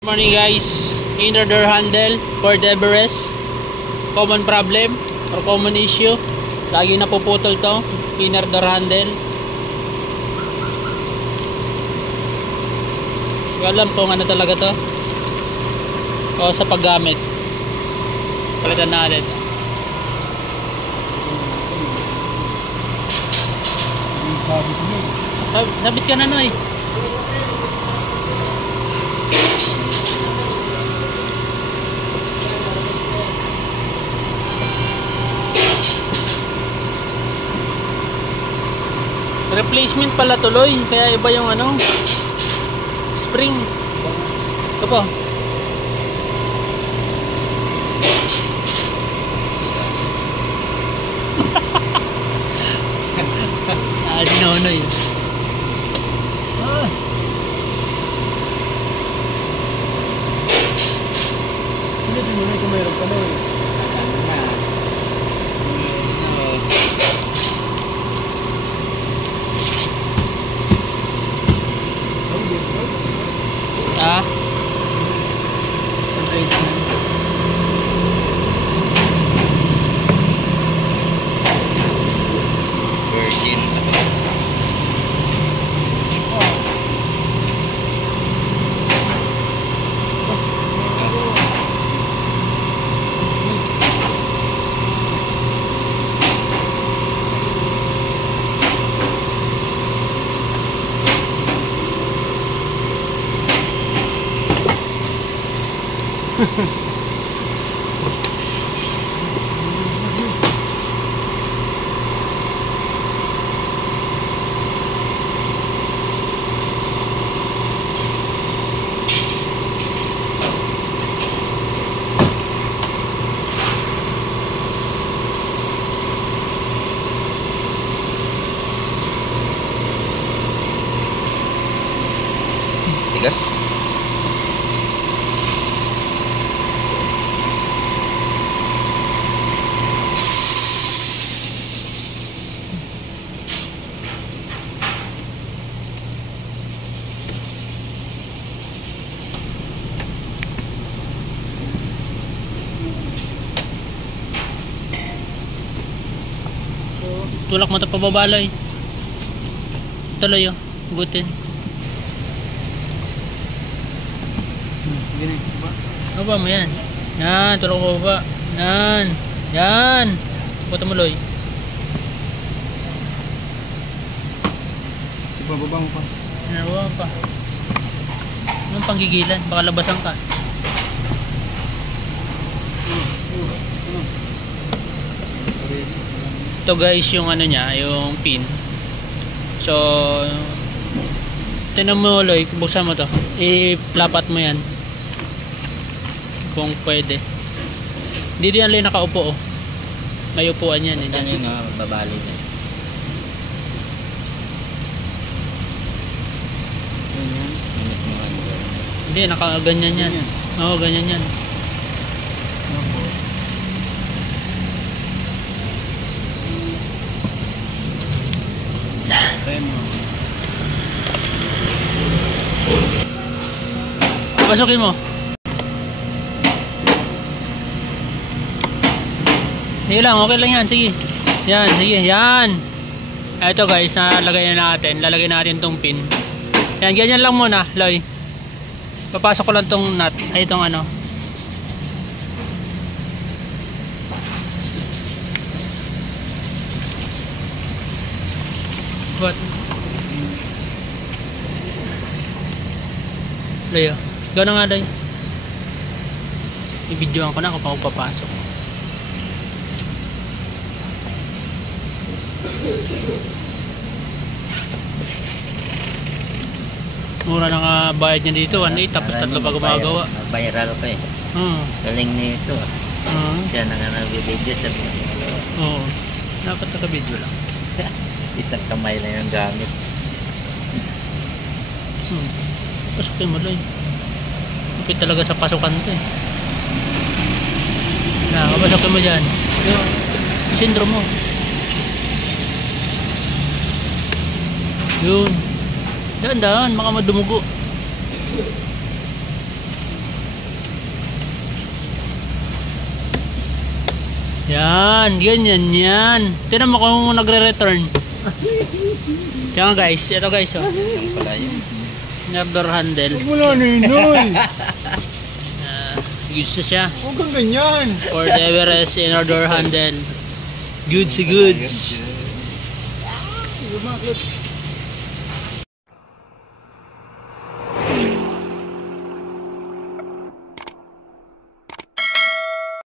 Morning guys, inner door handle for Everest, common problem or common issue, lagi napuputol to, inner door handle. Hindi alam kung ano talaga to o sa paggamit. Palitan natin. Sabit ka na Noy. Replacement pala tuloy, kaya iba yung ano, spring. Ito po. Sinonoy. Hindi mo na kung mayroon pa na eh. Ah? Virgin ito. Tigas. Tulak mo ito pababalay. Tuloy oh, butin. Baba mo yan. Yan, tulak mo baba. Yan. Yan. Buta mo Loy. Ibababa mo pa. Yan, baba pa. Anong panggigilan? Baka labasan ka. Ito guys yung ano niya, yung pin. So tinan mo Loy, buksan mo to. I-plapat mo yan. Kung pwede. Dito yan Loy nakaupo oh. May upuan yan eh. Yan yung babali din. Hindi, nakaganyan yan. Oo, ganyan yan. Pasukin mo. Sige lang, okay lang yan. Sige. Yan, sige. Yan. Ito guys, nalagay na natin. Lalagay natin tong pin. Yan, ganyan lang muna, Loy. Papasok ko lang tong nut. Ay, itong ano. What? Loy, oh. Ikaw na nga, Loy. I-videoan ko na kung pa papasok. Mura na nga bayad niya dito, 1.8 tapos tatlo pa gumagawa. Viral pa eh. Galing nito. Siya na nga nag-video sa video. Oo. Dapat naka-video lang. Isang kamay lang yung gamit. Pasukin mo Loy. Kapit talaga sa pasukan to eh. Kapasukin mo dyan. Yung syndrome mo. Yun. Daan-daan, baka madumugo. Yan, ganyan yan. Tignan mo kung nagre-return. Kaya guys, ito guys oh. Yan pala yun. Inner door handle. Huwag mo na ninoy. Goods na siya. Huwag kang ganyan. Ford Everest inner door handle. Goods. Lumakit.